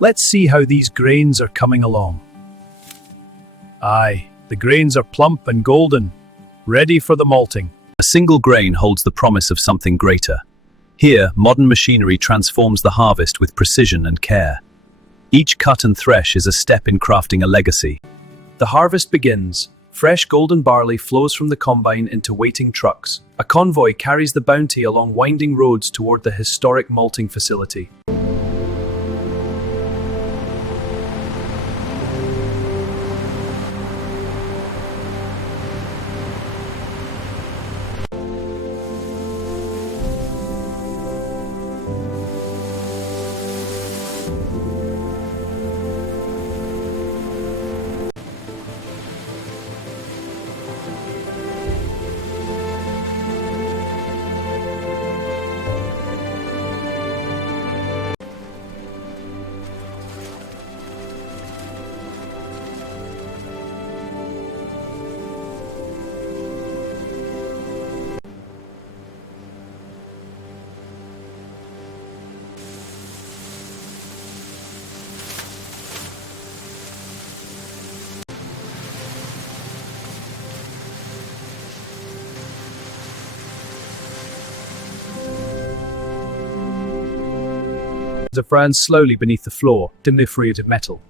Let's see how these grains are coming along. Aye, the grains are plump and golden, ready for the malting. A single grain holds the promise of something greater. Here, modern machinery transforms the harvest with precision and care. Each cut and thresh is a step in crafting a legacy. The harvest begins. Fresh golden barley flows from the combine into waiting trucks. A convoy carries the bounty along winding roads toward the historic malting facility. Burns slowly beneath the floor, dimly free of metal.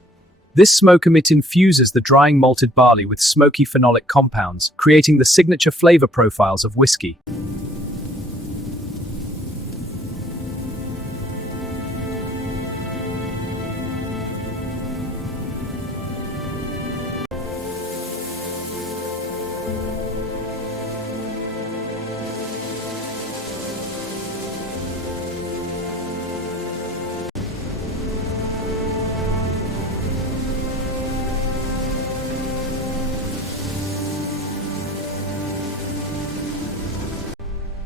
This smoke emit infuses the drying malted barley with smoky phenolic compounds, creating the signature flavor profiles of whiskey.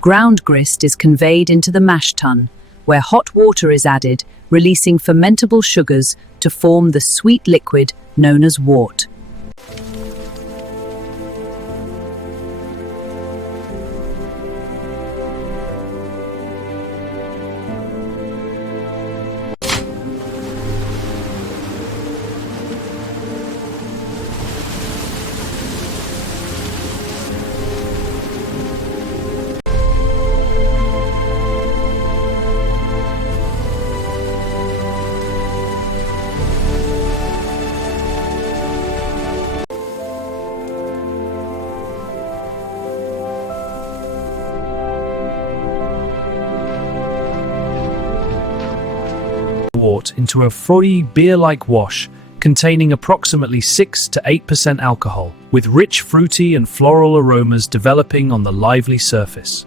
Ground grist is conveyed into the mash tun, where hot water is added, releasing fermentable sugars to form the sweet liquid known as wort. Wort into a frothy, beer-like wash containing approximately 6 to 8% alcohol, with rich fruity and floral aromas developing on the lively surface.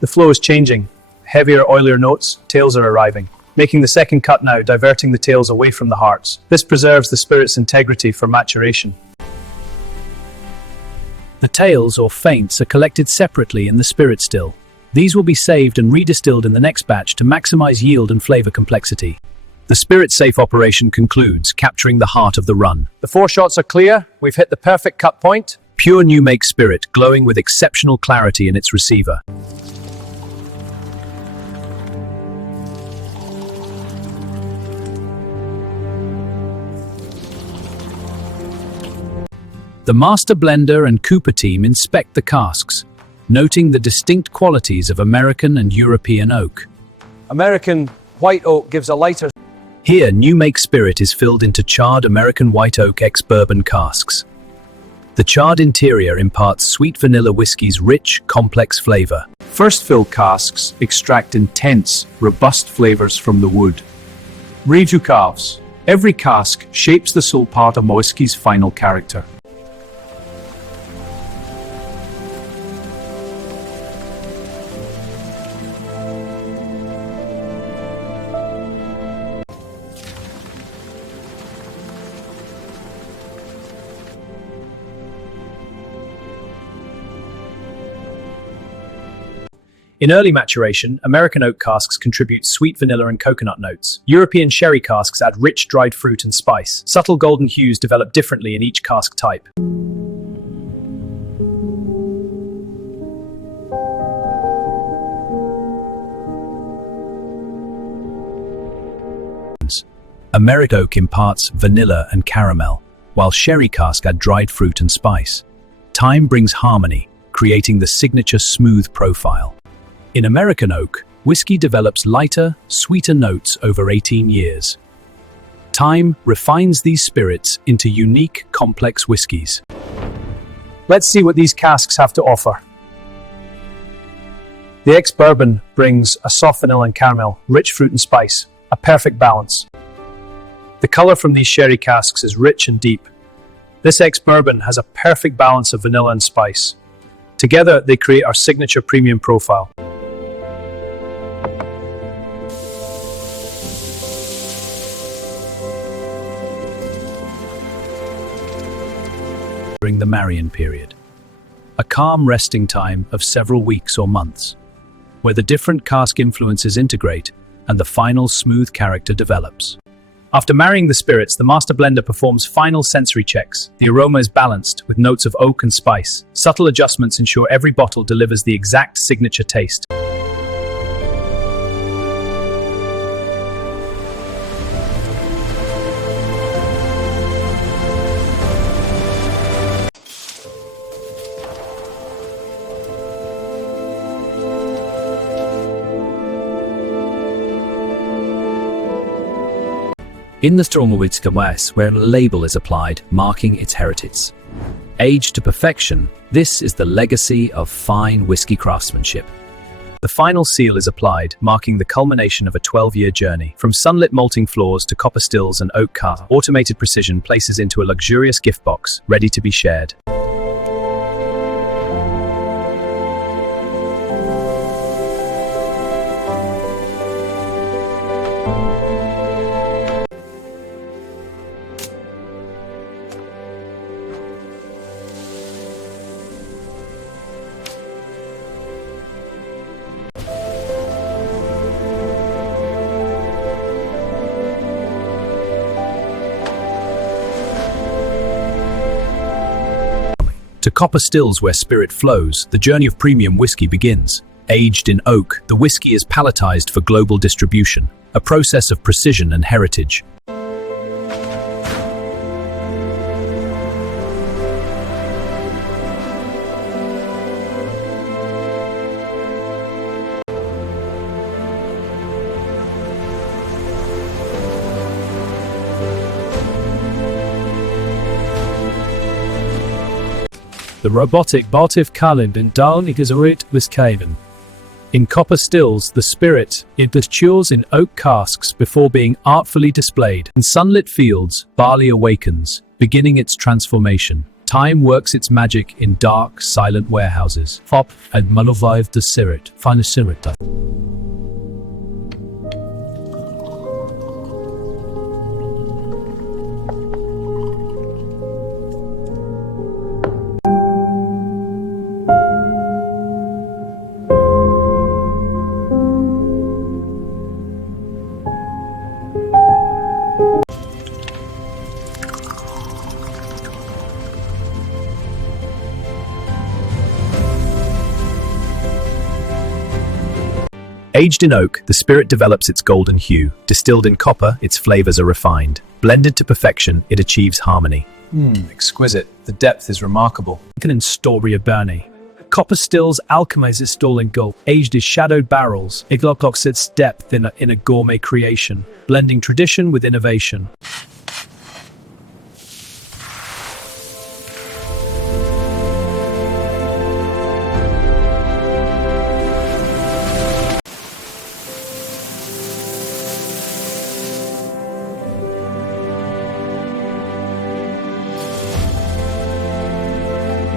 The flow is changing. Heavier, oilier notes, tails are arriving, making the second cut now, diverting the tails away from the hearts. This preserves the spirit's integrity for maturation. The tails, or feints, are collected separately in the spirit still. These will be saved and redistilled in the next batch to maximize yield and flavor complexity. The spirit-safe operation concludes, capturing the heart of the run. The 4 shots are clear. We've hit the perfect cut point. Pure new make spirit, glowing with exceptional clarity in its receiver. The master blender and cooper team inspect the casks, noting the distinct qualities of American and European oak. American white oak gives a lighter. Here, new make spirit is filled into charred American white oak ex-bourbon casks. The charred interior imparts sweet vanilla whiskey's rich, complex flavor. First fill casks extract intense, robust flavors from the wood. Review calves. Every cask shapes the soul part of whiskey's final character. In early maturation, American oak casks contribute sweet vanilla and coconut notes. European sherry casks add rich dried fruit and spice. Subtle golden hues develop differently in each cask type. American oak imparts vanilla and caramel, while sherry cask add dried fruit and spice. Time brings harmony, creating the signature smooth profile. In American oak, whiskey develops lighter, sweeter notes over 18 years. Time refines these spirits into unique, complex whiskies. Let's see what these casks have to offer. The ex-bourbon brings a soft vanilla and caramel, rich fruit and spice, a perfect balance. The color from these sherry casks is rich and deep. This ex-bourbon has a perfect balance of vanilla and spice. Together, they create our signature premium profile. During the Marion period, a calm resting time of several weeks or months, where the different cask influences integrate and the final smooth character develops. After marrying the spirits, the master blender performs final sensory checks. The aroma is balanced with notes of oak and spice. Subtle adjustments ensure every bottle delivers the exact signature taste. In the Strongwoods West, where a label is applied, marking its heritage. Aged to perfection, this is the legacy of fine whiskey craftsmanship. The final seal is applied, marking the culmination of a 12-year journey. From sunlit malting floors to copper stills and oak casks, automated precision places into a luxurious gift box, ready to be shared. To copper stills where spirit flows, the journey of premium whiskey begins. Aged in oak, the whiskey is palletized for global distribution, a process of precision and heritage. The robotic Bartif Kalend in Down Igazorit Wiskaven. In copper stills, the spirit, it matures in oak casks before being artfully displayed. In sunlit fields, barley awakens, beginning its transformation. Time works its magic in dark, silent warehouses. Fop and Malovive de Sirit, fine Sirita. Aged in oak, the spirit develops its golden hue. Distilled in copper, its flavors are refined. Blended to perfection, it achieves harmony. Exquisite. The depth is remarkable. In Storia Bernie, Copper stills alchemizes stolen gold, aged in shadowed barrels. It unlocks its depth in a gourmet creation, blending tradition with innovation.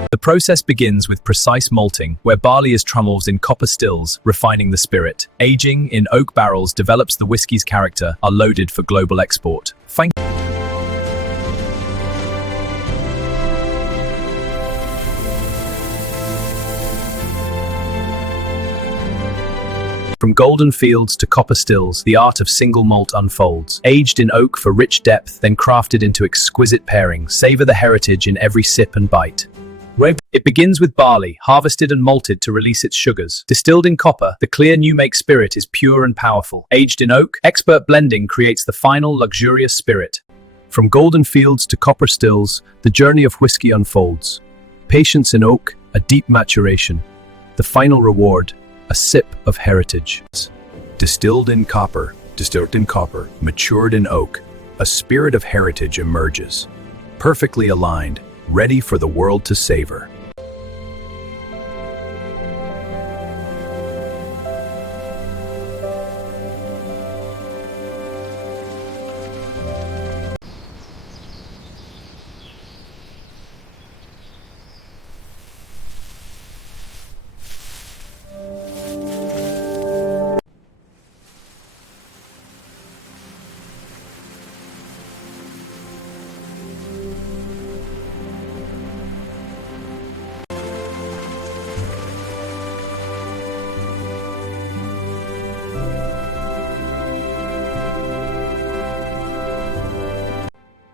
The process begins with precise malting, where barley is trembled in copper stills, refining the spirit. Aging in oak barrels develops the whiskey's character, are loaded for global export. From golden fields to copper stills, the art of single malt unfolds. Aged in oak for rich depth, then crafted into exquisite pairings, savor the heritage in every sip and bite. It begins with barley, harvested and malted to release its sugars. Distilled in copper, the clear new make spirit is pure and powerful. Aged in oak, expert blending creates the final luxurious spirit. From golden fields to copper stills, the journey of whiskey unfolds. Patience in oak, a deep maturation. The final reward, a sip of heritage. Distilled in copper, matured in oak, a spirit of heritage emerges. Perfectly aligned, ready for the world to savor.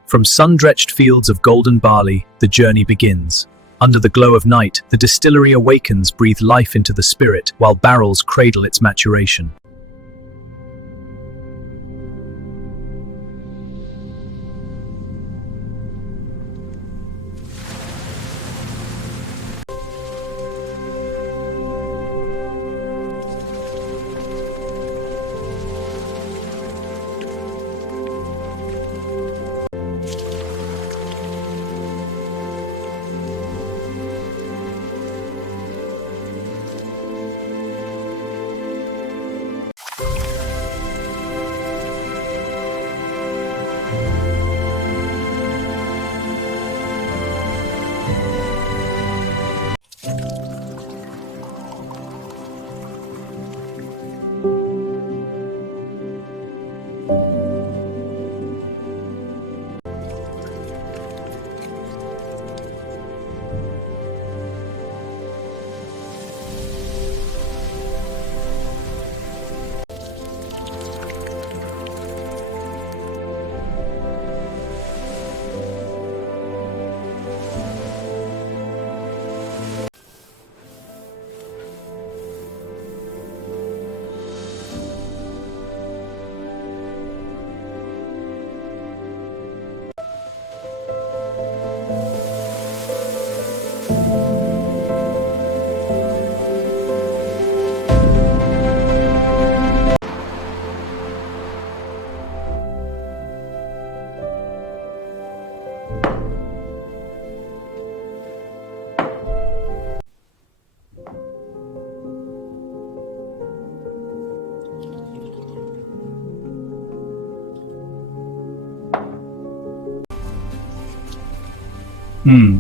From sun-drenched fields of golden barley, the journey begins. Under the glow of night, the distillery awakens, breathe life into the spirit, while barrels cradle its maturation.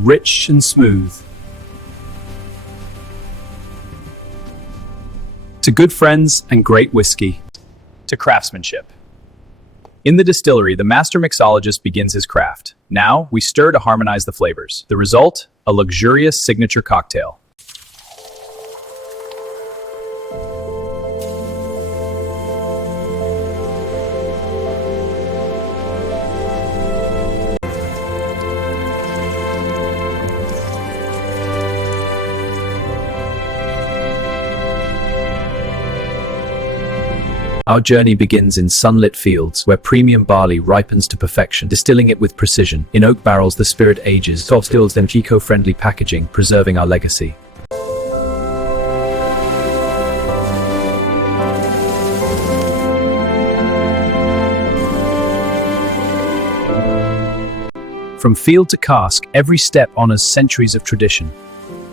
Rich and smooth. To good friends and great whiskey. To craftsmanship. In the distillery, the master mixologist begins his craft. Now, we stir to harmonize the flavors. The result? A luxurious signature cocktail. Our journey begins in sunlit fields, where premium barley ripens to perfection, distilling it with precision. In oak barrels, the spirit ages, soft stills then eco-friendly packaging, preserving our legacy. From field to cask, every step honors centuries of tradition.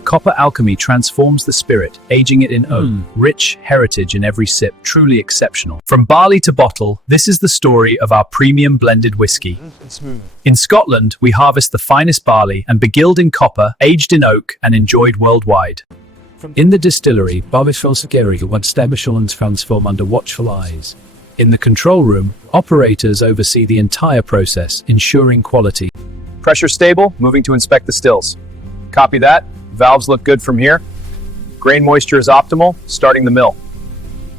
Copper alchemy transforms the spirit, aging it in oak. Rich heritage in every sip, truly exceptional. From barley to bottle, this is the story of our premium blended whiskey. In Scotland, we harvest the finest barley and begilled in copper, aged in oak, and enjoyed worldwide. In the distillery, barley's once Michelins transform under watchful eyes. In the control room, operators oversee the entire process, ensuring quality. Pressure stable, moving to inspect the stills. Copy that. Valves look good from here. Grain moisture is optimal, starting the mill.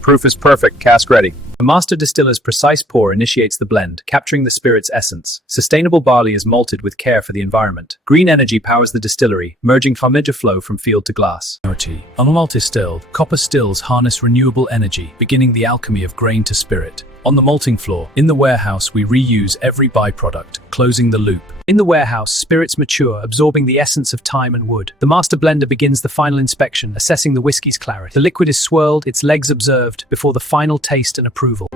Proof is perfect, cask ready. The master distiller's precise pour initiates the blend, capturing the spirit's essence. Sustainable barley is malted with care for the environment. Green energy powers the distillery, merging familiar flow from field to glass. On a multi-still, copper stills harness renewable energy, beginning the alchemy of grain to spirit. On the malting floor, in the warehouse, we reuse every byproduct, closing the loop. In the warehouse, spirits mature, absorbing the essence of time and wood. The master blender begins the final inspection, assessing the whiskey's clarity. The liquid is swirled, its legs observed, before the final taste and approval.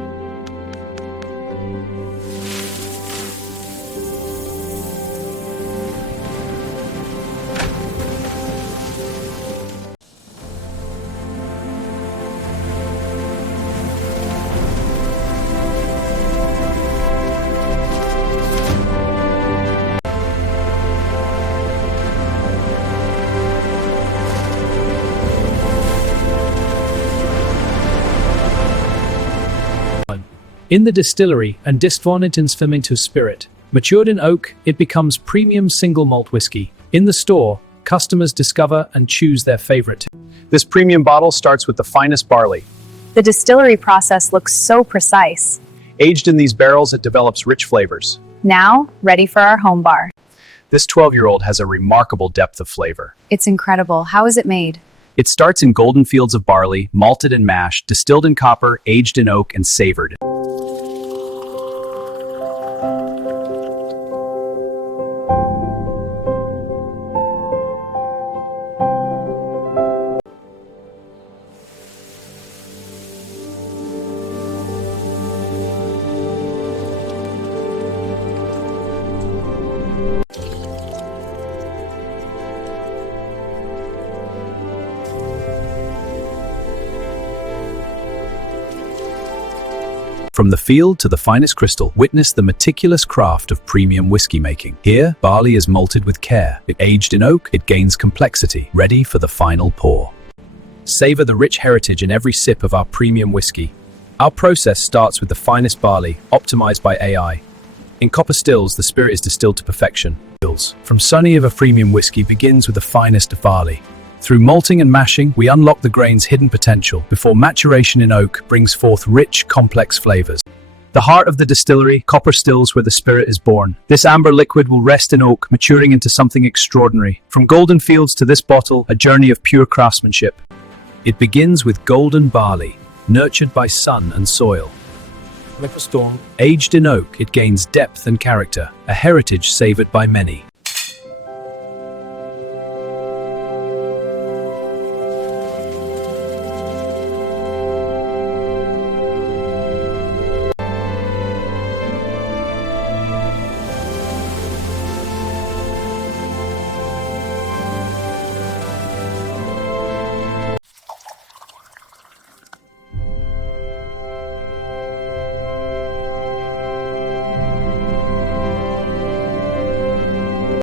In the distillery, and distillants fermented spirit. Matured in oak, it becomes premium single malt whiskey. In the store, customers discover and choose their favorite. This premium bottle starts with the finest barley. The distillery process looks so precise. Aged in these barrels, it develops rich flavors. Now, ready for our home bar. This 12-year-old has a remarkable depth of flavor. It's incredible. How is it made? It starts in golden fields of barley, malted and mashed, distilled in copper, aged in oak, and savored. From the field to the finest crystal, witness the meticulous craft of premium whiskey making. Here, barley is malted with care. It aged in oak, it gains complexity, ready for the final pour. Savor the rich heritage in every sip of our premium whiskey. Our process starts with the finest barley, optimized by AI. In copper stills, the spirit is distilled to perfection. From Sunny of a premium whiskey begins with the finest of barley. Through malting and mashing, we unlock the grain's hidden potential before maturation in oak brings forth rich, complex flavors. The heart of the distillery, copper stills where the spirit is born. This amber liquid will rest in oak, maturing into something extraordinary. From golden fields to this bottle, a journey of pure craftsmanship. It begins with golden barley, nurtured by sun and soil. Aged in oak, it gains depth and character, a heritage savored by many.